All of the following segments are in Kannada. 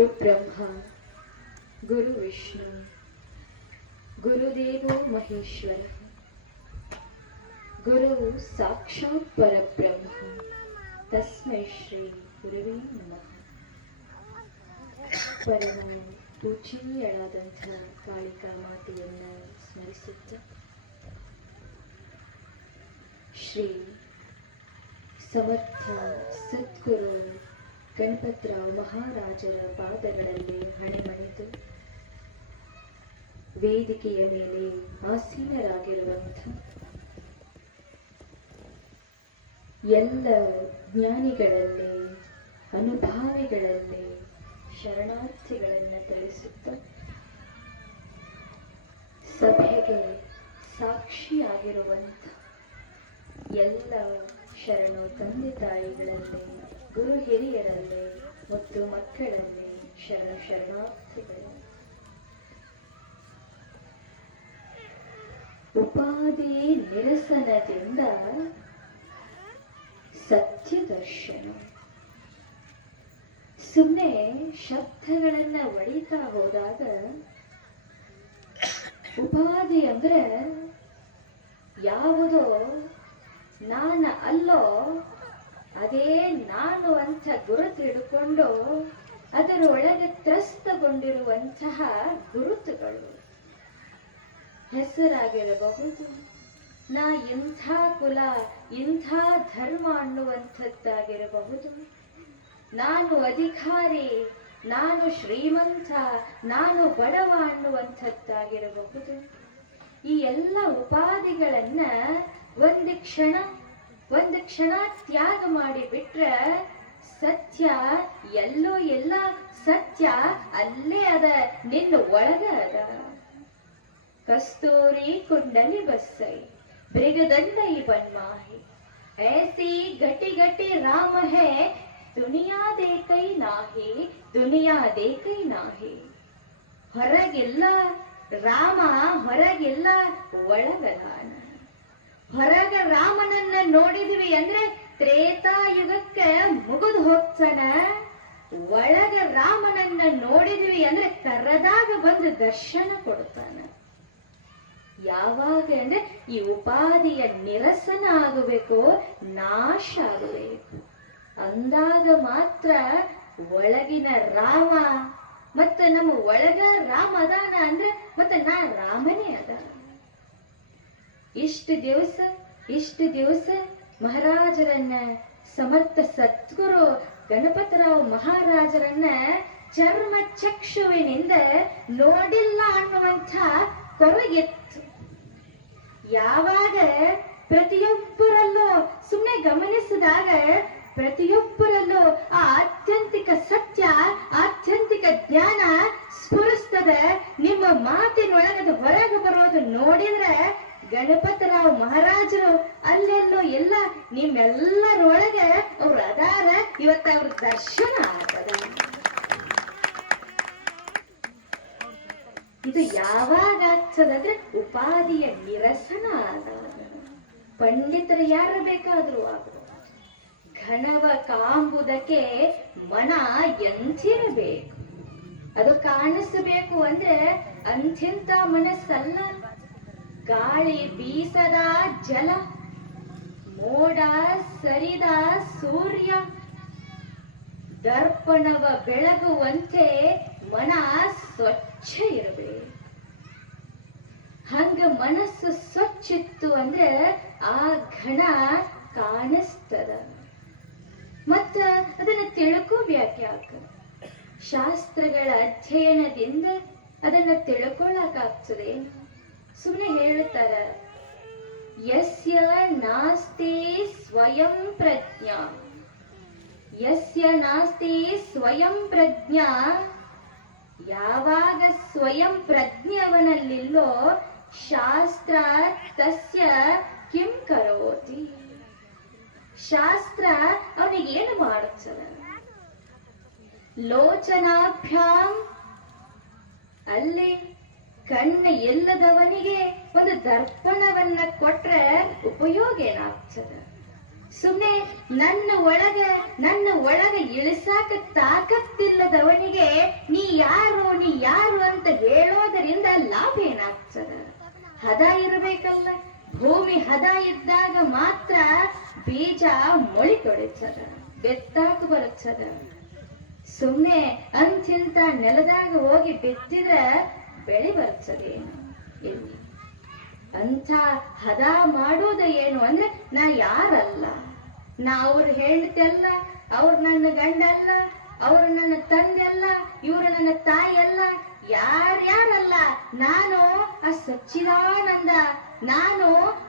ब्रह्मा गुरु विष्णु गुरुदेवो महेश्वरः गुरु साक्षात् परब्रह्म तस्मै ಶ್ರೀ ಗುರುವೇ ನಮಃ. ಪರಮ ಪೂಜನೀಯಳಾದಂಥ ಕಾಳಿಕಾ ಮಾತೆಯನ್ನು ಸ್ಮರಿಸುತ್ತ ಶ್ರೀ ಸಮರ್ಥ ಸದ್ಗುರು ಗಣಪತರಾವ್ ಮಹಾರಾಜರ ಪಾದಗಳಲ್ಲಿ ಹಣೆಮಣಿದು ವೇದಿಕೆಯ ಮೇಲೆ ಆಸೀನರಾಗಿರುವಂಥ ಎಲ್ಲ ಜ್ಞಾನಿಗಳಲ್ಲಿ ಅನುಭಾವಿಗಳಲ್ಲಿ ಶರಣಾರ್ಥಿಗಳನ್ನು ತಿಳಿಸುತ್ತ ಸಭೆಗೆ ಸಾಕ್ಷಿಯಾಗಿರುವಂಥ ಎಲ್ಲ ಶರಣು ತಂದೆ ತಾಯಿಗಳಲ್ಲಿ ಗುರು ಹಿರಿಯರಲ್ಲಿ ಮತ್ತು ಮಕ್ಕಳಲ್ಲಿ ಶರಣಾರ್ಥಿಗಳು ಉಪಾಧಿ ನಿರಸನದಿಂದ ಸತ್ಯ ದರ್ಶನ. ಸುಮ್ಮನೆ ಶಬ್ದಗಳನ್ನ ಒಡಿತಾ ಹೋದಾಗ ಉಪಾಧಿ ಅಂದ್ರೆ ಯಾವುದೋ ನಾನ ಅಲ್ಲೋ ಅದೇ ನಾನು ಅಂತ ಗುರುತು ಹಿಡ್ಕೊಂಡು ಅದರೊಳಗೆ ತ್ರಸ್ತಗೊಂಡಿರುವಂತಹ ಗುರುತುಗಳು ಹೆಸರಾಗಿರಬಹುದು. ನಾ ಇಂಥ ಕುಲ ಇಂಥ ಧರ್ಮ ಅನ್ನುವಂಥದ್ದಾಗಿರಬಹುದು. ನಾನು ಅಧಿಕಾರಿ, ನಾನು ಶ್ರೀಮಂತ, ನಾನು ಬಡವ ಅನ್ನುವಂಥದ್ದಾಗಿರಬಹುದು. ಈ ಎಲ್ಲ ಉಪಾಧಿಗಳನ್ನ ಒಂದು ಕ್ಷಣ ತ್ಯಾಗ ಮಾಡಿ ಬಿಟ್ರೆ ಸತ್ಯ ಎಲ್ಲೋ ಎಲ್ಲ ಸತ್ಯ ಅಲ್ಲೇ ಅದ, ನಿನ್ನ ಒಳಗ ಅದ. ಕಸ್ತೂರಿ ಕುಂಡಲಿ ಬಸ್ಸೈ ಮೃಗದಂಡೈ ಬನ್ಮಾಹಿ ऐसी गटी गटी राम है दुनिया देखೈ ನಾಹಿ ದುನಿಯಾ ದೇಕೈ ನಾಹಿ. ಹೊರಗೆಲ್ಲ ರಾಮ, ಹೊರಗೆಲ್ಲ ಒಳಗದಾನ. ಹೊರಗ ರಾಮನನ್ನ ನೋಡಿದ್ವಿ ಅಂದ್ರೆ ತ್ರೇತಾಯುಗಕ್ಕೆ ಮುಗಿದು ಹೋಗ್ತಾನ. ಒಳಗ ರಾಮನನ್ನ ನೋಡಿದ್ವಿ ಅಂದ್ರೆ ಕರದಾಗ ಬಂದು ದರ್ಶನ ಕೊಡ್ತಾನ. ಯಾವಾಗ ಅಂದ್ರೆ ಈ ಉಪಾಧಿಯ ನಿರಸನ ಆಗಬೇಕು, ನಾಶ ಆಗಬೇಕು. ಅಂದಾಗ ಮಾತ್ರ ಒಳಗಿನ ರಾಮ ಮತ್ತೆ ನಮ್ಮ ಒಳಗ ರಾಮ ಅದಾನ ಅಂದ್ರೆ ಮತ್ತೆ ನಾ ರಾಮನೇ ಅದಾನ. ಇಷ್ಟು ದಿವಸ ಮಹಾರಾಜರನ್ನ, ಸಮರ್ಥ ಸದ್ಗುರು ಗಣಪತರಾವ್ ಮಹಾರಾಜರನ್ನ ಚರ್ಮ ಚಕ್ಷುವಿನಿಂದ ನೋಡಿಲ್ಲ ಅನ್ನುವಂಥ ಕೊರಗಿತ್ತು. ಯಾವಾಗ ಪ್ರತಿಯೊಬ್ಬರಲ್ಲೂ ಸುಮ್ಮನೆ ಗಮನಿಸಿದಾಗ ಪ್ರತಿಯೊಬ್ಬರಲ್ಲೂ ಆ ಆತ್ಯಂತಿಕ ಸತ್ಯ, ಆತ್ಯಂತಿಕ ಜ್ಞಾನ ಸ್ಫುರಿಸ್ತದೆ. ನಿಮ್ಮ ಮಾತಿನೊಳಗದು ಹೊರಗೆ ಬರೋದು ನೋಡಿದ್ರೆ ಗಣಪತರಾವ್ ಮಹಾರಾಜರು ಅಲ್ಲೆಲ್ಲೋ ಎಲ್ಲ ನಿಮ್ಮೆಲ್ಲರೊಳಗೆ ಅವ್ರು ಅದಾರ. ಇವತ್ತ ಅವ್ರ ದರ್ಶನ ಆಗ್ತದೆ. ಇದು ಯಾವಾಗ ಆಗ್ತದಂದ್ರೆ ಉಪಾಧಿಯ ನಿರಸನ ಆದಾಗ. ಪಂಡಿತರು ಯಾರು ಬೇಕಾದ್ರೂ ಆಗಬಹುದು. ಘನವ ಕಾಂಬುದಕ್ಕೆ ಮನ ಎಂತಿರಬೇಕು, ಅದು ಕಾಣಿಸಬೇಕು ಅಂದ್ರೆ ಅಂಥಿಂತ ಮನಸ್ಸಲ್ಲ. ಗಾಳಿ ಬೀಸದ ಜಲ, ಮೋಡ ಸರಿದ ಸೂರ್ಯ, ದರ್ಪಣವ ಬೆಳಗುವಂತೆ ಮನ ಸ್ವಚ್ಛ ಇರಬೇಕು. ಹಂಗ ಮನಸ್ಸು ಸ್ವಚ್ಛ ಇತ್ತು ಅಂದ್ರೆ ಆ ಘನ ಕಾಣಿಸ್ತದ. ಮತ್ತ ಅದನ್ನ ತಿಳ್ಕೋಬ್ಯಾಕೆ ಯಾಕ? ಶಾಸ್ತ್ರಗಳ ಅಧ್ಯಯನದಿಂದ ಅದನ್ನ ತಿಳ್ಕೊಳ್ಳಾಕಾಗ್ತದೆ. ಸುಮ್ಮನೆ ಹೇಳುತ್ತಾರ, ಯಸ್ಯ ನಾಸ್ತಿ ಸ್ವಯಂ ಪ್ರಜ್ಞಾ, ಯಸ್ಯ ನಾಸ್ತಿ ಸ್ವಯಂ ಪ್ರಜ್ಞಾ. ಯಾವಾಗ ಸ್ವಯಂ ಪ್ರಜ್ಞೆ ಅವನಲ್ಲಿಲ್ಲೋ ಶಾಸ್ತ್ರ ತಸ್ಯ ಕಿಂ ಕರೋತಿ. ಶಾಸ್ತ್ರ ಅವನಿಗೇನು ಮಾಡುತ್ತದೆ? ಲೋಚನಾಭ್ಯಾಂ, ಅಲ್ಲಿ ಕಣ್ಣು ಎಲ್ಲದವನಿಗೆ ಒಂದು ದರ್ಪಣವನ್ನ ಕೊಟ್ರೆ ಉಪಯೋಗ ಏನಾಗ್ತದೆ? ಸುಮ್ನೆ ನನ್ನ ಒಳಗ ಇಳಿಸಾಕ ತಾಕತ್ತಿಲ್ಲದವನಿಗೆ ನೀ ಯಾರು ಅಂತ ಹೇಳೋದರಿಂದ ಲಾಭ ಏನಾಗ್ತದ? ಹದ ಇರಬೇಕಲ್ಲ. ಭೂಮಿ ಹದ ಇದ್ದಾಗ ಮಾತ್ರ ಬೀಜ ಮೊಳಿತೊಡಿತದ, ಬೆತ್ತಾಕ ಬರುತ್ತದ. ಸುಮ್ನೆ ಅಂತಿಂತ ನೆಲದಾಗ ಹೋಗಿ ಬಿತ್ತಿದ್ರ ಬೆಳೆ ಬರ್ತದೇನು? ಇಲ್ಲಿ ಅಂತ ಹದ ಮಾಡೋದ ಏನು ಅಂದ್ರೆ ನಾ ಯಾರಲ್ಲ, ನಾ ಅವ್ರ ಹೆಂಡತಿ ಅಲ್ಲ, ಅವ್ರು ನನ್ನ ಗಂಡ ಅಲ್ಲ, ಅವ್ರು ನನ್ನ ತಂದೆ ಅಲ್ಲ, ಇವ್ರು ನನ್ನ ತಾಯಿ ಅಲ್ಲ, ಯಾರ್ಯಾರಲ್ಲ. ನಾನು ಆ ಸಚ್ಚಿದಾನಂದ, ನಾನು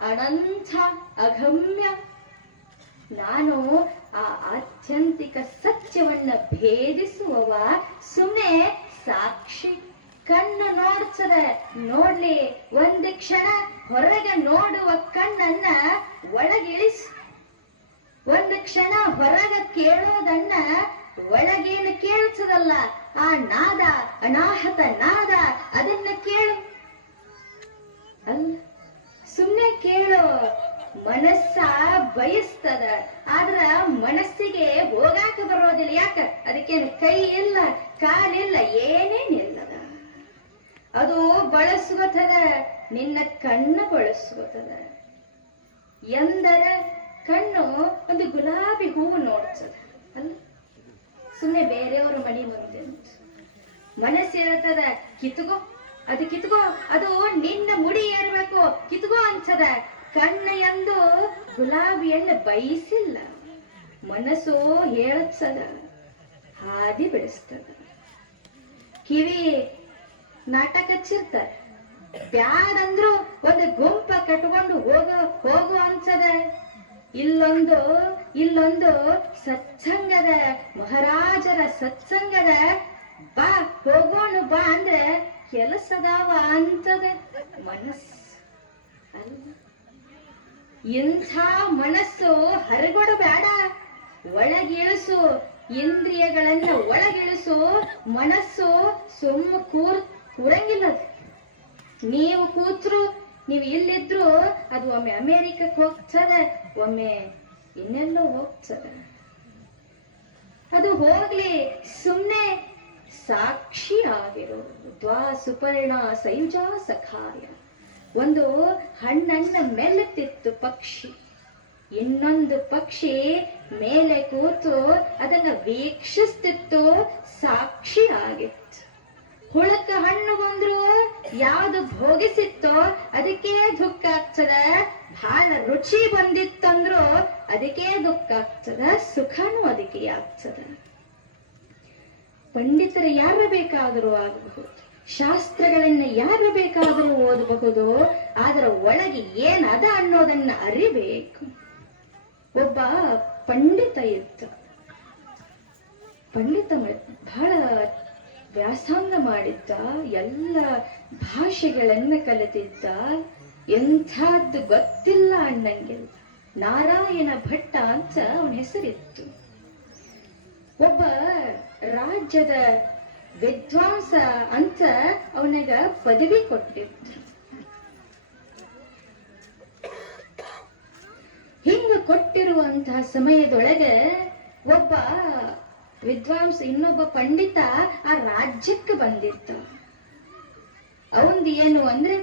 ಅನಂತ ಅಗಮ್ಯ, ನಾನು ಆ ಆತ್ಯಂತಿಕ ಸತ್ಯವನ್ನ ಭೇದಿಸುವವ. ಸುಮ್ಮನೆ ಸಾಕ್ಷಿ ಕಣ್ಣು ನೋಡ್ತದೆ, ನೋಡ್ಲಿ ಒಂದು ಕ್ಷಣ ಹೊರಗೆ ನೋಡುವ ಕಣ್ಣನ್ನ ಒಳಗಿಳಿಸ್, ಒಂದು ಕ್ಷಣ ಹೊರಗೆ ಕೇಳೋದನ್ನ ಒಳಗೇನು ಕೇಳಿಸದಲ್ಲ, ಆ ನಾದ, ಅನಾಹತ ನಾದ, ಅದನ್ನ ಕೇಳು. ಅಲ್ಲ, ಸುಮ್ನೆ ಕೇಳು. ಮನಸ್ಸ ಬಯಸ್ತದ, ಆದ್ರ ಮನಸ್ಸಿಗೆ ಹೋಗಾಕ ಬರೋದಿಲ್ಲ. ಯಾಕ? ಅದಕ್ಕೇನು ಕೈ ಇಲ್ಲ, ಕಾಲಿಲ್ಲ, ಏನೇನಿಲ್ಲದ. ಅದು ಬಳಸ್ಕೊತದ, ನಿನ್ನ ಕಣ್ಣು ಬಳಸ್ಕೊತದ. ಎಂದರ ಕಣ್ಣು ಒಂದು ಗುಲಾಬಿ ಹೂವು ನೋಡ್ತದ ಅಲ್ಲ, ಸುಮ್ಮನೆ ಬೇರೆಯವ್ರ ಮನೆ ಮುಂದೆ. ಮನಸ್ಸು ಹೇಳ್ತದ ಕಿತ್ಕೋ, ಅದು ಕಿತ್ಕೋ, ಅದು ನಿನ್ನ ಮುಡಿ ಏರ್ಬೇಕು, ಕಿತ್ಕೋ ಅನ್ಸದ. ಕಣ್ಣ ಎಂದು ಗುಲಾಬಿಯನ್ನು ಬಯಸಿಲ್ಲ, ಮನಸ್ಸು ಹೇಳತ್ಸದ, ಹಾದಿ ಬೆಳೆಸ್ತದ. ಕಿವಿ ನಾಟಕ ಹಚ್ಚಿರ್ತಾರೆ, ಬ್ಯಾಡಂದ್ರು ಒಂದು ಗುಂಪ ಕಟ್ಕೊಂಡು ಹೋಗು ಅನ್ಸದ. ಇಲ್ಲೊಂದು ಸತ್ಸಂಗದ, ಮಹಾರಾಜರ ಸತ್ಸಂಗದ, ಬಾ ಹೋಗೋಣ ಬಾ ಅಂದ್ರೆ ಕೆಲಸದಾವ ಅಂತದ ಮನಸ್ಸು ಅಲ್ಲ. ಇಂಥ ಮನಸ್ಸು ಹರಗೊಡು ಬೇಡ, ಒಳಗಿಳಿಸು, ಇಂದ್ರಿಯಗಳನ್ನ ಒಳಗಿಳಿಸು. ಮನಸ್ಸು ಕೂರಂಗಿಲ್ಲ. ನೀವು ಕೂತ್ರು, ನೀವು ಇಲ್ಲಿದ್ರು ಅದು ಒಮ್ಮೆ ಅಮೇರಿಕಕ್ಕೆ ಹೋಗ್ತದ, ಒಮ್ಮೆ ಇನ್ನೆಲ್ಲೋ ಹೋಗ್ತದ. ಅದು ಹೋಗ್ಲಿ, ಸುಮ್ನೆ ಸಾಕ್ಷಿ ಆಗಿರೋ. ದ್ವಾ ಸುಪರ್ಣ ಸಯುಜಾ ಸಖಾಯ. ಒಂದು ಹಣ್ಣನ್ನ ಮೆಲ್ಲುತ್ತಿತ್ತು ಪಕ್ಷಿ, ಇನ್ನೊಂದು ಪಕ್ಷಿ ಮೇಲೆ ಕೂತು ಅದನ್ನ ವೀಕ್ಷಿಸ್ತಿತ್ತು, ಸಾಕ್ಷಿ ಆಗಿತ್ತು. ಹುಳಕ್ಕ ಹಣ್ಣು ಬಂದ್ರು ಯಾವ್ದು ಭೋಗಿಸಿತ್ತೋ ಅದಕ್ಕೆ ದುಃಖ ಆಗ್ತದ, ಬಹಳ ರುಚಿ ಬಂದಿತ್ತಂದ್ರು ಅದಕ್ಕೆ ದುಃಖ ಆಗ್ತದ, ಸುಖನೂ ಅದಕ್ಕೆ ಆಗ್ತದ. ಪಂಡಿತರು ಯಾರು ಬೇಕಾದರೂ ಆಗಬಹುದು, ಶಾಸ್ತ್ರಗಳನ್ನ ಯಾರು ಬೇಕಾದರೂ ಓದಬಹುದು, ಆದ್ರ ಒಳಗೆ ಏನದ ಅನ್ನೋದನ್ನ ಅರಿಬೇಕು. ಒಬ್ಬ ಪಂಡಿತ ಇದ್ದ, ಪಂಡಿತ ಬಹಳ ವ್ಯಾಸಂಗ ಮಾಡಿದ್ದ, ಎಲ್ಲ ಭಾಷೆಗಳನ್ನ ಕಲಿತಿದ್ದ, ಎಂಥದ್ದು ಗೊತ್ತಿಲ್ಲ ಅನ್ನಂಗಿಲ್ಲ. ನಾರಾಯಣ ಭಟ್ಟ ಅಂತ ಅವನ ಹೆಸರಿತ್ತು. ಒಬ್ಬ ರಾಜ್ಯದ ವಿದ್ವಾಂಸ ಅಂತ ಅವನಿಗ ಪದವಿ ಕೊಟ್ಟಿದ್ರು. ಹಿಂಗ ಕೊಟ್ಟಿರುವಂತಹ ಸಮಯದೊಳಗೆ ಒಬ್ಬ ವಿದ್ವಾಂಸ, ಇನ್ನೊಬ್ಬ ಪಂಡಿತ ಆ ರಾಜ್ಯಕ್ಕೆ ಬಂದಿದ್ದ. ಅವಂದು ಏನು ಅಂದ್ರೆ,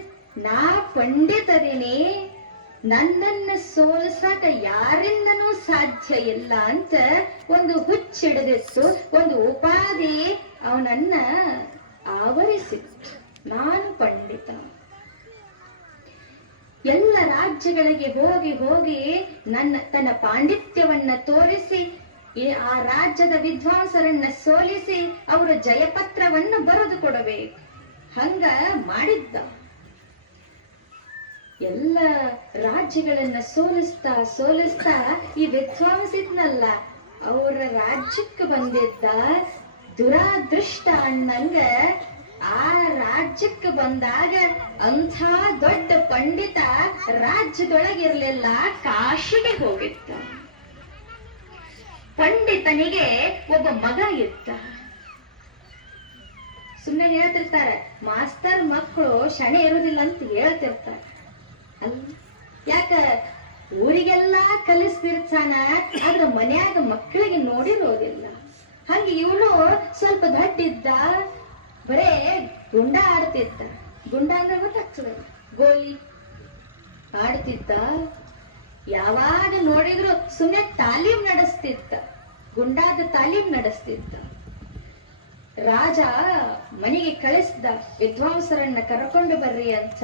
ನಾ ಪಂಡಿತದಿನಿ, ನನ್ನನ್ನ ಸೋಲಿಸಾಕ ಯಾರಿಂದನೂ ಸಾಧ್ಯ ಇಲ್ಲ ಅಂತ ಒಂದು ಹುಚ್ಚಿಡಿದಿತ್ತು, ಒಂದು ಉಪಾಧಿ ಅವನನ್ನ ಆವರಿಸಿತ್ತು. ನಾನು ಪಂಡಿತ. ಎಲ್ಲ ರಾಜ್ಯಗಳಿಗೆ ಹೋಗಿ ಹೋಗಿ ತನ್ನ ಪಾಂಡಿತ್ಯವನ್ನ ತೋರಿಸಿ ಆ ರಾಜ್ಯದ ವಿದ್ವಾಂಸರನ್ನ ಸೋಲಿಸಿ ಅವರ ಜಯಪತ್ರವನ್ನು ಬರೆದು ಕೊಡಬೇಕು. ಹಂಗ ಮಾಡಿದ್ದ. ಎಲ್ಲ ರಾಜ್ಯಗಳನ್ನ ಸೋಲಿಸ್ತಾ ಈ ವಿದ್ವಾಂಸಿದ್ನಲ್ಲ, ಅವರ ರಾಜ್ಯಕ್ಕೆ ಬಂದಿದ್ದ. ದುರಾದೃಷ್ಟ ಅನ್ನಂಗ ಆ ರಾಜ್ಯಕ್ಕೆ ಬಂದಾಗ ಅಂಥ ದೊಡ್ಡ ಪಂಡಿತ ರಾಜ್ಯದೊಳಗಿರ್ಲಿಲ್ಲ, ಕಾಶಿಗೆ ಹೋಗಿದ್ದ. ಪಂಡಿತನಿಗೆ ಒಬ್ಬ ಮಗ ಇದ್ದ. ಸುಮ್ಮನೆ ಹೇಳ್ತಿರ್ತಾರೆ, ಮಾಸ್ತರ್ ಮಕ್ಕಳು ಶಣೆ ಇರುವುದಿಲ್ಲ ಅಂತ ಹೇಳ್ತಿರ್ತಾರೆ ಅಲ್ಲ. ಯಾಕ? ಊರಿಗೆಲ್ಲ ಕಲಿಸ್ತಿರ್ತಾನ, ಆದ್ರ ಮನ್ಯಾಗ ಮಕ್ಕಳಿಗೆ ನೋಡಿರೋದಿಲ್ಲ. ಹಂಗೆ ಇವನು ಸ್ವಲ್ಪ ದಡ್ಡಿದ್ದ, ಬರೇ ಗುಂಡ ಆಡ್ತಿದ್ದ. ಗುಂಡ ಅಂದ್ರೆ ಗೊತ್ತಾಗ್ತದ, ಗೋಲಿ ಆಡ್ತಿದ್ದ. ಯಾವಾಗ ನೋಡಿದ್ರು ಸುಮ್ಮನೆ ತಾಲೀಮ್ ನಡೆಸ್ತಿದ್ದ, ಗುಂಡಾದ ತಾಲೀಮ್ ನಡೆಸ್ತಿದ್ದ. ರಾಜ ಮನೆಗೆ ಕಳಿಸ್ದ, ವಿದ್ವಾಂಸರನ್ನ ಕರ್ಕೊಂಡು ಬರ್ರಿ ಅಂತ.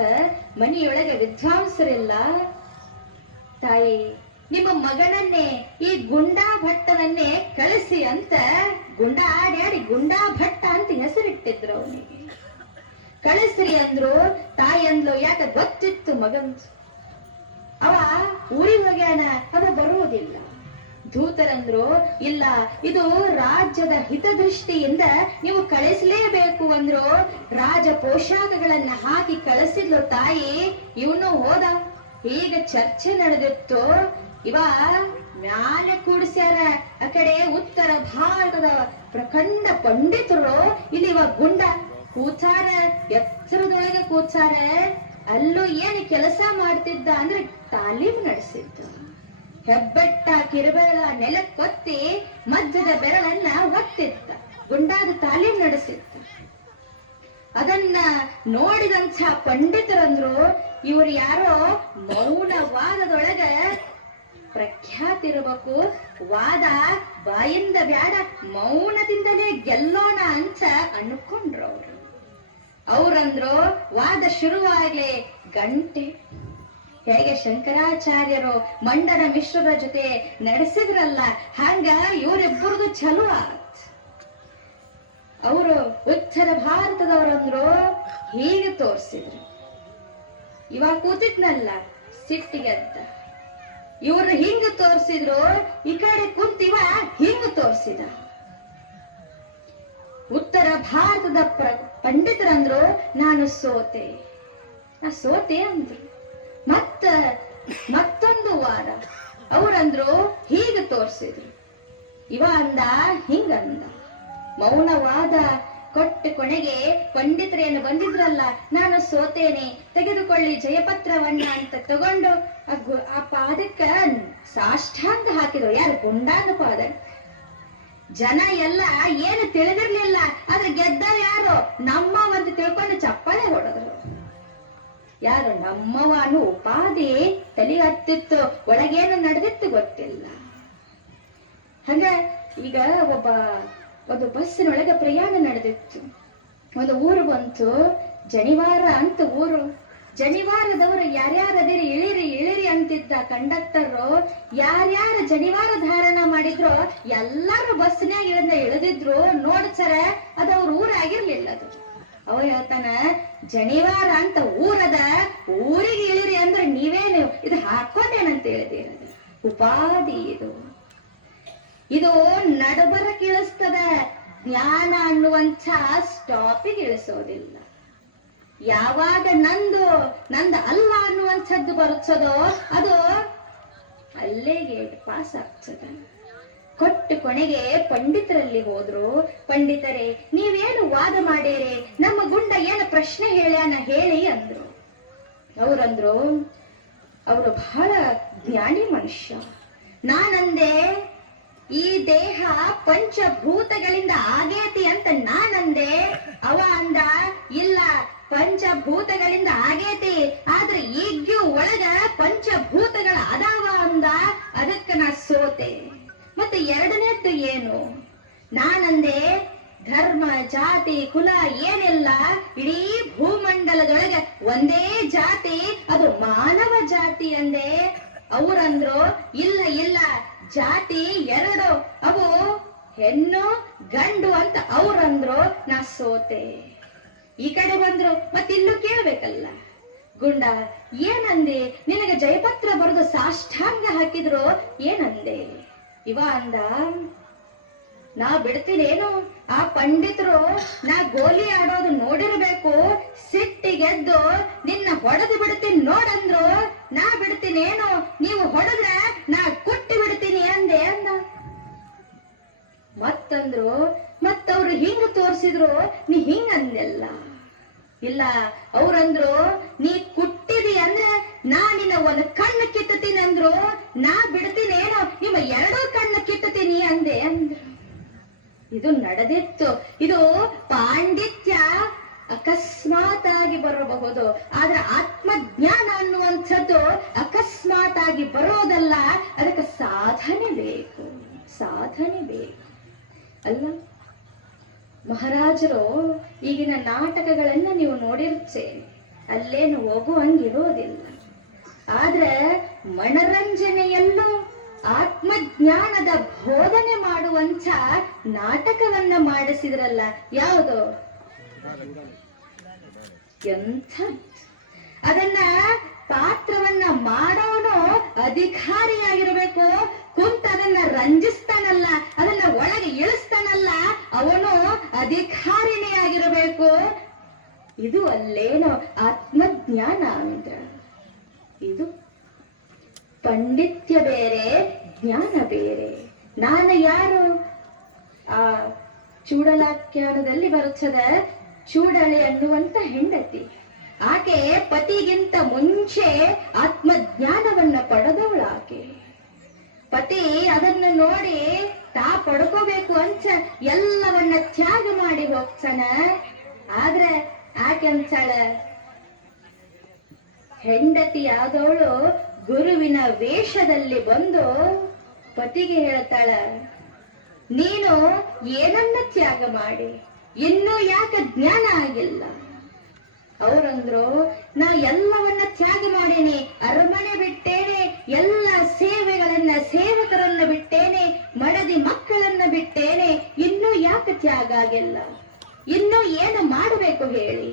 ಮನೆಯೊಳಗೆ ವಿದ್ವಾಂಸರಿಲ್ಲ. ತಾಯಿ, ನಿಮ್ಮ ಮಗನನ್ನೇ, ಈ ಗುಂಡಾ ಭಟ್ಟನನ್ನೇ ಕಳಿಸಿ ಅಂತ ಗುಂಡಾ ಆಡಿ ಆಡಿ ಗುಂಡಾ ಭಟ್ಟ ಅಂತ ಹೆಸರಿಟ್ಟಿದ್ರು ಅವನಿಗೆ. ಕಳಿಸ್ರಿ ಅಂದ್ರು. ತಾಯಿ ಅಂದ್ಲು, ಯಾಕೆ ಗೊತ್ತಿತ್ತು ಮಗನ್ ಅವ ಊರಿಗೆ ಹೋಗ್ಯಾನ, ಅವ ಬರುವುದಿಲ್ಲ. ದೂತರಂದ್ರು, ಇಲ್ಲ, ಇದು ರಾಜ್ಯದ ಹಿತದೃಷ್ಟಿಯಿಂದ ನೀವು ಕಳಿಸಲೇಬೇಕು ಅಂದ್ರು. ರಾಜ ಪೋಷಾಕಗಳನ್ನ ಹಾಕಿ ಕಳಿಸಿದ್ಲು ತಾಯಿ. ಇವನು ಹೋದ. ಈಗ ಚರ್ಚೆ ನಡೆದಿತ್ತು. ಇವ ಮ್ಯಾಲೆ ಕೂಡಿಸ್ಯಾರ, ಆ ಕಡೆ ಉತ್ತರ ಭಾರತದ ಪ್ರಖಂಡ ಪಂಡಿತರು, ಇಲ್ಲಿ ಇವ ಗುಂಡ ಕೂಚಾರ, ಎತ್ತರದೊಳಗೆ ಕೂಚಾರ. ಅಲ್ಲೂ ಏನು ಕೆಲಸ ಮಾಡ್ತಿದ್ದ ಅಂದ್ರೆ ತಾಲೀಮ್ ನಡೆಸಿದ್ದ. ಹೆಬ್ಬೆಟ್ಟ ಕಿರುಬೆರಳ ನೆಲಕ್ಕೊತ್ತಿ ಮಧ್ಯದ ಬೆರಳನ್ನ ಒತ್ತಿದ್ದ. ಗುಂಡಾದ ತಾಲೀಮ್ ನಡೆಸಿದ್ದ. ಅದನ್ನ ನೋಡಿದಂಥ ಪಂಡಿತರಂದ್ರು, ಇವ್ರು ಯಾರೋ ಮೌನವಾದದೊಳಗ ಪ್ರಖ್ಯಾತಿ ಇರಬೇಕು, ವಾದ ಬಾಯಿಂದ ಬ್ಯಾಡ, ಮೌನದಿಂದಲೇ ಗೆಲ್ಲೋಣ ಅಂತ ಅನ್ಕೊಂಡ್ರು ಅವರು. ಅವ್ರಂದ್ರು, ವಾದ ಶುರುವಾಗ್ಲೇ ಗಂಟೆ ಹೇಗೆ ಶಂಕರಾಚಾರ್ಯರು ಮಂಡನ ಮಿಶ್ರರ ಜೊತೆ ನಡೆಸಿದ್ರಲ್ಲ, ಹಂಗ ಇವರಿಬ್ಬರದು ಚಲೋ ಆತ್. ಅವರು ಉತ್ತರ ಭಾರತದವರಂದ್ರು ಹೀಗೆ ತೋರ್ಸಿದ್ರು. ಇವಾಗ ಕೂತಿದ್ನಲ್ಲ ಸಿಟ್ಟಿಗೆದ್ದ. ಇವರು ಹಿಂಗ ತೋರ್ಸಿದ್ರು, ಈ ಕಡೆ ಕುಂತಿವ ಹಿಂಗ ತೋರ್ಸಿದ. ಉತ್ತರ ಭಾರತದ ಪಂಡಿತರಂದ್ರು, ನಾನು ಸೋತೆ, ನಾ ಸೋತೆ ಅಂದ್ರು. ಮತ್ತೊಂದು ವಾರ ಅವರಂದ್ರು ಹೀಗೆ ತೋರ್ಸಿದ್ರು. ಇವ ಅಂದ, ಹಿಂಗಂದ. ಮೌನವಾದ ಕೊಟ್ಟು ಕೊನೆಗೆ ಪಂಡಿತರೇನು ಬಂದಿದ್ರಲ್ಲ, ನಾನು ಸೋತೇನೆ, ತೆಗೆದುಕೊಳ್ಳಿ ಜಯಪತ್ರವನ್ನ ಅಂತ ತಗೊಂಡು ಆ ಪಾದಕ್ಕ ಸಾಷ್ಟಾಂಗ ಹಾಕಿದ್ರು. ಯಾರು? ಗುಂಡಾದ ಪಾದ. ಜನ ಎಲ್ಲ ಏನು ತಿಳಿದಿರ್ಲಿಲ್ಲ, ಆದ್ರೆ ಗೆದ್ದ ಯಾರು? ನಮ್ಮವ ಅಂತ ತಿಳ್ಕೊಂಡು ಚಪ್ಪಾಳೆ ಹೊಡೆದ್ರು. ಯಾರು? ನಮ್ಮವ ಅನ್ನೋ ಉಪಾಧಿ ತಲೆ ಹತ್ತಿತ್ತು, ಒಳಗೇನು ನಡೆದಿತ್ತು ಗೊತ್ತಿಲ್ಲ. ಹಂಗ ಈಗ ಒಂದು ಬಸ್ಸಿನೊಳಗೆ ಪ್ರಯಾಣ ನಡೆದಿತ್ತು. ಒಂದು ಊರು ಬಂತು, ಜನಿವಾರ ಅಂತ ಊರು. ಜನಿವಾರದವರು ಯಾರ್ಯಾರದಿರಿ ಇಳಿರಿ ಇಳಿರಿ ಅಂತಿದ್ದ ಕಂಡಕ್ಟರು. ಯಾರ್ಯಾರ ಜನಿವಾರ ಧಾರಣ ಮಾಡಿದ್ರು ಎಲ್ಲಾರು ಬಸ್ನ್ಯಾಗ ಇಳಿದಿದ್ರು. ನೋಡ್ಸರ ಅದು ಅವ್ರ ಊರಾಗಿರ್ಲಿಲ್ಲ. ಅದು ಅವ ಹೇಳ್ತಾನ, ಜನಿವಾರ ಅಂತ ಊರದ, ಊರಿಗೆ ಇಳಿರಿ ಅಂದ್ರೆ ನೀವೇನು ಇದು ಹಾಕೊಂಡೇನಂತ ಹೇಳಿದಿರೋದು ಉಪಾಧಿ. ಇದು ನಡಬರ ಇಳಿಸ್ತದ, ಜ್ಞಾನ ಅನ್ನುವಂಥ ಸ್ಟಾಪಿಗೆ ಇಳಿಸೋದಿಲ್ಲ. ಯಾವಾಗ ನಂದು ಅಲ್ಲ ಅನ್ನುವಂಥದ್ದು ಬರುತ್ತದೋ ಅದು ಅಲ್ಲೇ ಗೇಟ್ ಪಾಸ್ ಆಗ್ತದ. ಕೊಟ್ಟು ಕೊನೆಗೆ ಪಂಡಿತರಲ್ಲಿ ಹೋದ್ರು. ಪಂಡಿತರೇ, ನೀವೇನು ವಾದ ಮಾಡೀರಿ? ನಮ್ಮ ಗುಂಡ ಏನು ಪ್ರಶ್ನೆ ಹೇಳ್ಯಾನ ಹೇಳಿ ಅಂದ್ರು. ಅವರಂದ್ರು, ಅವರು ಬಹಳ ಜ್ಞಾನಿ ಮನುಷ್ಯ. ನಾನಂದೆ, ಈ ದೇಹ ಪಂಚಭೂತಗಳಿಂದ ಆಗೇತಿ ಅಂತ ನಾನಂದೆ. ಅವ ಅಂದ, ಇಲ್ಲ, ಪಂಚಭೂತಗಳಿಂದ ಆಗೇತಿ, ಆದ್ರೆ ಈಗ್ಯೂ ಒಳಗ ಪಂಚಭೂತಗಳ ಅದಾವ ಅಂದ. ಅದಕ್ಕ ನಾ ಸೋತೆ. ಮತ್ತೆ ಎರಡನೇದ್ದು ಏನು? ನಾನಂದೆ, ಧರ್ಮ ಜಾತಿ ಕುಲ ಏನಿಲ್ಲ, ಇಡೀ ಭೂಮಂಡಲದೊಳಗೆ ಒಂದೇ ಜಾತಿ, ಅದು ಮಾನವ ಜಾತಿ ಅಂದೆ. ಅವರಂದ್ರು, ಇಲ್ಲ ಇಲ್ಲ, ಜಾತಿ ಎರಡು, ಅವು ಹೆಣ್ಣು ಗಂಡು ಅಂತ ಅವ್ರಂದ್ರು. ನಾ ಸೋತೆ. ಈ ಕಡೆ ಬಂದ್ರು, ಮತ್ತಿಲ್ಲೂ ಕೇಳ್ಬೇಕಲ್ಲ. ಗುಂಡ, ಏನಂದೆ? ನಿನಗೆ ಜಯಪತ್ರ ಬರೆದು ಸಾಷ್ಟಾಂಗ ಹಾಕಿದ್ರು, ಏನಂದೆ? ಇವ ಅಂದ, ನಾ ಬಿಡ್ತೀನೇನು? ಆ ಪಂಡಿತರು ನಾ ಗೋಲಿ ಆಡೋದು ನೋಡಿರ್ಬೇಕು, ಸಿಟ್ಟಿಗೆದ್ದು ನಿನ್ನ ಹೊಡೆದು ಬಿಡ್ತೀನಿ ನೋಡಂದ್ರು. ನಾ ಬಿಡ್ತೀನೇನು? ನೀವು ಹೊಡೆದ್ರ ನಾ ಕುಟ್ಟಿ ಬಿಡ್ತೀನಿ ಅಂದೆ ಅಂದ. ಮತ್ತಂದ್ರು, ಮತ್ತವ್ರು ಹಿಂಗ ತೋರ್ಸಿದ್ರು, ನೀ ಹಿಂಗಂದೆಲ್ಲ. ಇಲ್ಲ, ಅವ್ರಂದ್ರು ನೀ ಕುಟ್ಟಿದಿ ಅಂದ್ರೆ ನಾ ನಿನ್ನ ಒಂದು ಕಣ್ಣು ಕಿತ್ತತೀನಿ ಅಂದ್ರು, ನಾ ಬಿಡ್ತೀನಿ ಏನೋ ನಿಮ್ಮ ಎರಡೂ ಕಣ್ಣು ಕಿತ್ತತೀನಿ ಅಂದೆ ಅಂದ್ರು. ಇದು ನಡೆದಿತ್ತು. ಇದು ಪಾಂಡಿತ್ಯ ಅಕಸ್ಮಾತ್ ಆಗಿ ಬರಬಹುದು, ಆದ್ರೆ ಆತ್ಮಜ್ಞಾನ ಅನ್ನುವಂಥದ್ದು ಅಕಸ್ಮಾತ್ ಆಗಿ ಬರೋದಲ್ಲ. ಅದಕ್ಕೆ ಸಾಧನೆ ಬೇಕು, ಸಾಧನೆ ಬೇಕು ಅಲ್ಲ. ಮಹಾರಾಜರು ಈಗಿನ ನಾಟಕಗಳನ್ನ ನೀವು ನೋಡಿರ್ತೀರಿ, ಅಲ್ಲೇನು ಹೋಗುವಂಗಿರೋದಿಲ್ಲ. ಆದ್ರೆ ಮನರಂಜನೆಯಲ್ಲೂ ಆತ್ಮಜ್ಞಾನದ ಬೋಧನೆ ಮಾಡುವಂತ ನಾಟಕವನ್ನ ಮಾಡಿಸಿದ್ರಲ್ಲ, ಯಾವುದು ಎಂಥ ಅದನ್ನ ಪಾತ್ರವನ್ನ ಮಾಡೋನು ಅಧಿಕಾರಿಯಾಗಿರ್ಬೇಕು. ಕುಂತ ಅದನ್ನ ರಂಜಿಸ್ತಾನಲ್ಲ, ಅದನ್ನ ಒಳಗೆ ಇಳಿಸ್ತಾನಲ್ಲ, ಅವನು ಅಧಿಕಾರಿನೇ ಆಗಿರಬೇಕು. ಇದು ಅಲ್ಲೇನೋ ಆತ್ಮಜ್ಞಾನ ಅಂದ್ರೆ. ಇದು ಪಾಂಡಿತ್ಯ ಬೇರೆ, ಜ್ಞಾನ ಬೇರೆ. ನಾನು ಯಾರು? ಆ ಚೂಡಲಾಖ್ಯಾನದಲ್ಲಿ ಬರುತ್ತದೆ, ಚೂಡಳೆ ಅನ್ನುವಂತ ಹೆಂಡತಿ. ಆಕೆ ಪತಿಗಿಂತ ಮುಂಚೆ ಆತ್ಮಜ್ಞಾನವನ್ನ ಪಡೆದವಳು ಆಕೆ. ಪತಿ ಅದನ್ನು ನೋಡಿ ತಾ ಪಡ್ಕೋಬೇಕು ಅಂತ ಎಲ್ಲವನ್ನ ತ್ಯಾಗ ಮಾಡಿ ಹೋಗ್ತಾನ. ಆದ್ರೆ ಆಕೆ ಅಂತಾಳ, ಹೆಂಡತಿ ಆದವಳು ಗುರುವಿನ ವೇಷದಲ್ಲಿ ಬಂದು ಪತಿಗೆ ಹೇಳ್ತಾಳ, ನೀನು ಏನನ್ನ ತ್ಯಾಗ ಮಾಡಿ, ಇನ್ನೂ ಯಾಕೆ ಜ್ಞಾನ ಆಗಿಲ್ಲ? ಅವ್ರಂದ್ರು, ನಾ ಎಲ್ಲವನ್ನ ತ್ಯಾಗ ಮಾಡೀನಿ, ಅರಮನೆ ಬಿಟ್ಟೇನೆ, ಎಲ್ಲ ಸೇವೆಗಳನ್ನ ಸೇವಕರನ್ನ ಬಿಟ್ಟೇನೆ, ಮಡದಿ ಮಕ್ಕಳನ್ನ ಬಿಟ್ಟೇನೆ, ಇನ್ನೂ ಯಾಕೆ ತ್ಯಾಗ ಆಗಿಲ್ಲ? ಇನ್ನೂ ಏನು ಮಾಡಬೇಕು ಹೇಳಿ?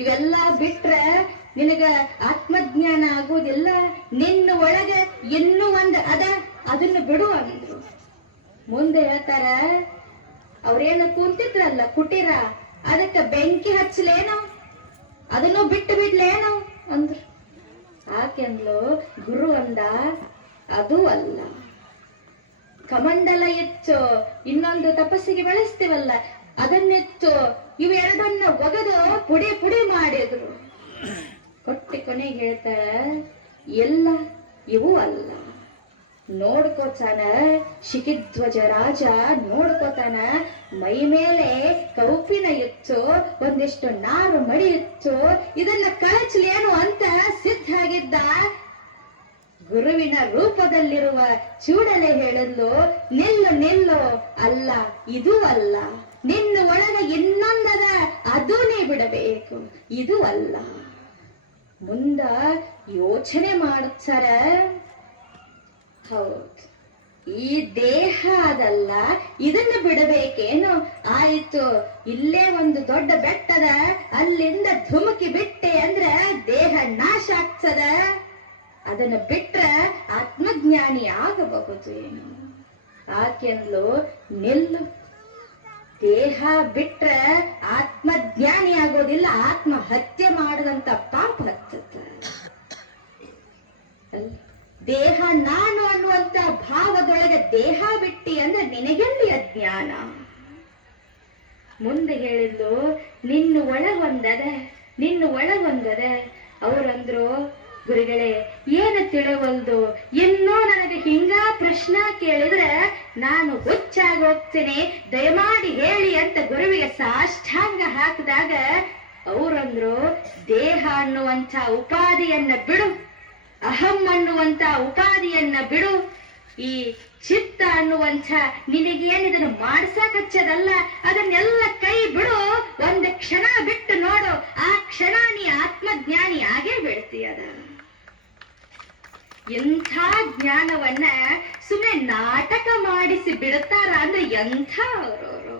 ಇವೆಲ್ಲ ಬಿಟ್ರೆ ನಿನಗ ಆತ್ಮಜ್ಞಾನ ಆಗುವುದಿಲ್ಲ. ನಿನ್ನ ಒಳಗೆ ಇನ್ನೂ ಒಂದು ಅದನ್ನು ಬಿಡು ಅಂದ್ರು. ಮುಂದೆ ಹೇಳ್ತಾರ, ಅವ್ರೇನು ಕೂತಿದ್ರಲ್ಲ ಕುಟೀರ, ಅದಕ್ಕೆ ಬೆಂಕಿ ಹಚ್ಚಲೇನೋ, ಅದನ್ನು ಬಿಟ್ಟು ಬಿಡ್ಲೇನೋ ಅಂದ್ರು. ಆಕೆಂದ್ಲು, ಗುರು ಅಂದ, ಅದು ಅಲ್ಲ. ಕಮಂಡಲ ಇತ್ತು, ಇನ್ನೊಂದು ತಪಸ್ಸಿಗೆ ಬೆಳೆಸ್ತೀವಲ್ಲ ಅದನ್ನಿತ್ತು, ಇವೆರಡನ್ನ ಒಗೆದು ಪುಡಿ ಪುಡಿ ಮಾಡಿದ್ರು. ಕೊಟ್ಟಿ ಕೊನೆಗೆ ಹೇಳ್ತಾರ, ಎಲ್ಲ ಇವು ಅಲ್ಲ. ನೋಡ್ಕೋತಾನ ಶಿಖಿಧ್ವಜ ರಾಜ, ನೋಡ್ಕೋತಾನ ಮೈ ಮೇಲೆ ಕೌಪಿನ ಇತ್ತು, ಒಂದಿಷ್ಟು ನಾರು ಮಡಿ ಇತ್ತು, ಇದನ್ನ ಕಳಚಲೇನು ಅಂತ ಸಿದ್ಧ ಆಗಿದ್ದ. ಗುರುವಿನ ರೂಪದಲ್ಲಿರುವ ಚೂಡಲೆ ಹೇಳಿದ್ಲು, ನಿಲ್ಲು ನಿಲ್ಲು, ಅಲ್ಲ ಇದು ಅಲ್ಲ, ನಿನ್ನ ಒಳಗೆ ಇನ್ನೊಂದದ, ಅದು ನೀ ಬಿಡಬೇಕು, ಇದು ಅಲ್ಲ. ಮುಂದ ಯೋಚನೆ ಮಾಡುತ್ತಾರ, ಹೌದು ಈ ದೇಹ ಅದಲ್ಲ, ಇದನ್ನು ಬಿಡಬೇಕೇನು? ಆಯ್ತು, ಇಲ್ಲೇ ಒಂದು ದೊಡ್ಡ ಬೆಟ್ಟದ, ಅಲ್ಲಿಂದ ಧುಮುಕಿ ಬಿಟ್ಟೆ ಅಂದ್ರೆ ದೇಹ ನಾಶ ಆಗ್ತದ, ಅದನ್ನ ಬಿಟ್ರೆ ಆತ್ಮಜ್ಞಾನಿ ಆಗಬಹುದು ಏನು? ಆಕೆಂದ್ಲು, ನಿಲ್ಲು, ದೇಹ ಬಿಟ್ರೆ ಆತ್ಮಜ್ಞಾನಿ ಆಗೋದಿಲ್ಲ, ಆತ್ಮಹತ್ಯೆ ಮಾಡದಂತ ಪಾಪ ಹತ್ತದ. ದೇಹ ನಾನು ಅನ್ನುವಂತ ಭಾವದೊಳಗೆ ದೇಹ ಬಿಟ್ಟಿ ಅಂದ್ರೆ ನಿನಗೆಲ್ಲಿ ಅಜ್ಞಾನ? ಮುಂದೆ ಹೇಳಿದ್ಲು, ನಿನ್ನ ಒಳಗೊಂದದ, ನಿನ್ನ ಒಳಗೊಂದದ. ಅವರಂದ್ರು, ಗುರುಗಳೇ ಏನು ತಿಳಿವಲ್ದು, ಇನ್ನೂ ನನಗೆ ಹಿಂಗ ಪ್ರಶ್ನೆ ಕೇಳಿದ್ರೆ ನಾನು ಹುಚ್ಚಾಗಿ ಹೋಗ್ತೇನೆ, ದಯಮಾಡಿ ಹೇಳಿ ಅಂತ ಗುರುವಿಗೆ ಸಾಷ್ಟಾಂಗ ಹಾಕಿದಾಗ ಅವರಂದ್ರು, ದೇಹ ಅನ್ನುವಂಥ ಉಪಾಧಿಯನ್ನ ಬಿಡು, ಅಹಂ ಅನ್ನುವಂತ ಉಪಾಧಿಯನ್ನ ಬಿಡು, ಈ ಚಿತ್ತ ಅನ್ನುವಂಥ ನಿನಗೇನಿದನ್ನು ಮಾಡ್ಸಕಚ್ಚದಲ್ಲ, ಅದನ್ನೆಲ್ಲ ಕೈ ಬಿಡು, ಒಂದು ಕ್ಷಣ ಬಿಟ್ಟು ನೋಡು, ಆ ಕ್ಷಣ ನೀ ಆತ್ಮಜ್ಞಾನಿ ಆಗೇ ಬಿಡ್ತೀಯದ. ಎಂಥ ಜ್ಞಾನವನ್ನ ಸುಮ್ಮನೆ ನಾಟಕ ಮಾಡಿಸಿ ಬಿಡುತ್ತಾರ ಅಂದ್ರೆ ಎಂಥ ಅವರವರು.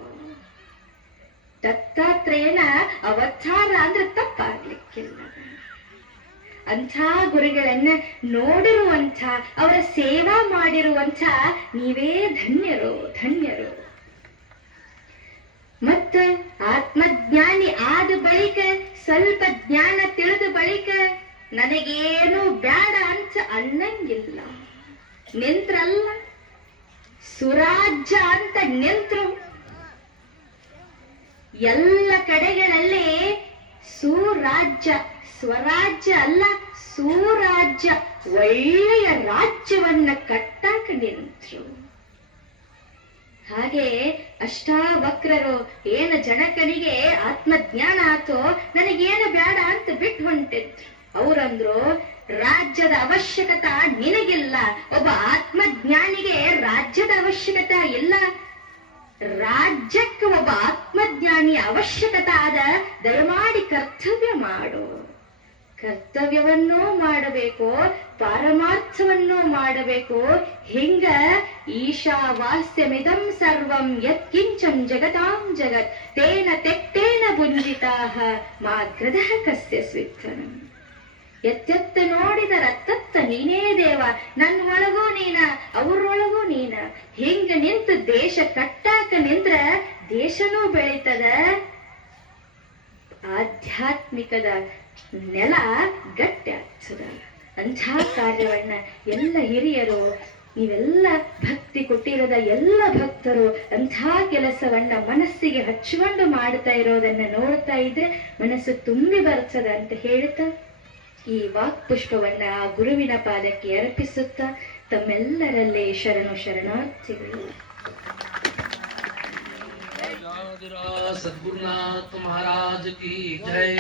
ದತ್ತಾತ್ರೇಯನ ಅವತಾರ ಅಂದ್ರೆ ತಪ್ಪಾಗ್ಲಿಕ್ಕಿಲ್ಲ. ಅಂಥ ಗುರುಗಳನ್ನ ನೋಡಿರುವಂಥ, ಅವರ ಸೇವಾ ಮಾಡಿರುವಂಥ ನೀವೇ ಧನ್ಯರು, ಧನ್ಯರು. ಮತ್ತ ಆತ್ಮಜ್ಞಾನಿ ಆದ ಬಳಿಕ, ಸ್ವಲ್ಪ ಜ್ಞಾನ ತಿಳಿದ ಬಳಿಕ ನನಗೇನು ಬೇಡ ಅಂತ ಅನ್ನಂಗಿಲ್ಲ. ನಿಂತ್ರಲ್ಲ, ಸುರಾಜ್ಯ ಅಂತ ನಿಂತ್ರು. ಎಲ್ಲ ಕಡೆಗಳಲ್ಲಿ ಸುರಾಜ್ಯ, ಸ್ವರಾಜ್ಯ ಅಲ್ಲ ಸುರಾಜ್ಯ, ಒಳ್ಳೆಯ ರಾಜ್ಯವನ್ನ ಕಟ್ಟಾಕ ನಿಂತರು. ಹಾಗೆ ಅಷ್ಟಾವಕ್ರರು ಏನ ಜನಕನಿಗೆ ಆತ್ಮಜ್ಞಾನ ಆತೋ ನನಗೇನು ಬೇಡ ಅಂತ ಬಿಟ್ಟು ಹೊಂಟಿದ್ರು. ಅವ್ರಂದ್ರು ರಾಜ್ಯದ ಅವಶ್ಯಕತೆ ನಿನಗಿಲ್ಲ, ಒಬ್ಬ ಆತ್ಮಜ್ಞಾನಿಗೆ ರಾಜ್ಯದ ಅವಶ್ಯಕತೆ ಇಲ್ಲ. ರಾಜ್ಯಕ್ಕೆ ಒಬ್ಬ ಆತ್ಮಜ್ಞಾನಿಯ ಅವಶ್ಯಕತೆ ಆದ, ದಯಮಾಡಿ ಕರ್ತವ್ಯ ಮಾಡು. ಕರ್ತವ್ಯವನ್ನೂ ಮಾಡಬೇಕು, ಪಾರಮಾರ್ಥವನ್ನೂ ಮಾಡಬೇಕು. ಹಿಂಗ ಈಶಾವಾಸ್ಯಮಿದಂ ಸರ್ವಂ ಯತ್ಕಿಂಚಂ ಜಗತಾಂ ಜಗತ್ ತೇನ ತೆಕ್ತೇನ ಭುಂಜಿತಾಃ ಮಾಗ್ರದಃ ಕಸ್ಯ ಸ್ವಿತ್ತನಂ. ಎತ್ತೆತ್ತ ನೋಡಿದರತ್ತತ್ತ ನೀನೇ ದೇವ, ನನ್ನ ಒಳಗೂ ನೀನ, ಅವ್ರೊಳಗೂ ನೀನ. ಹಿಂಗ ನಿಂತು ದೇಶ ಕಟ್ಟಾಕ ನಿಂದ್ರ ದೇಶನೂ ಬೆಳೀತದ, ಆಧ್ಯಾತ್ಮಿಕದ ನೆಲ ಗಟ್ಟಿ ಆಗ್ತದ. ಅಂಥ ಕಾರ್ಯವನ್ನ ಎಲ್ಲ ಹಿರಿಯರು, ನೀವೆಲ್ಲ ಭಕ್ತಿ ಕೊಟ್ಟಿರದ ಎಲ್ಲ ಭಕ್ತರು ಅಂಥ ಕೆಲಸವನ್ನ ಮನಸ್ಸಿಗೆ ಹಚ್ಚಿಕೊಂಡು ಮಾಡ್ತಾ ಇರೋದನ್ನ ನೋಡ್ತಾ ಇದ್ರೆ ಮನಸ್ಸು ತುಂಬಿ ಬರ್ತದ ಅಂತ ಹೇಳ್ತಾ ಈ ವಾಕ್ಪುಷ್ಪವನ್ನ ಆ ಗುರುವಿನ ಪಾದಕ್ಕೆ ಅರ್ಪಿಸುತ್ತಾ ತಮ್ಮೆಲ್ಲರಲ್ಲೇ ಶರಣು ಶರಣಾರ್ಥಿಗಳು. सद्गुरुनाथ महाराज की जय।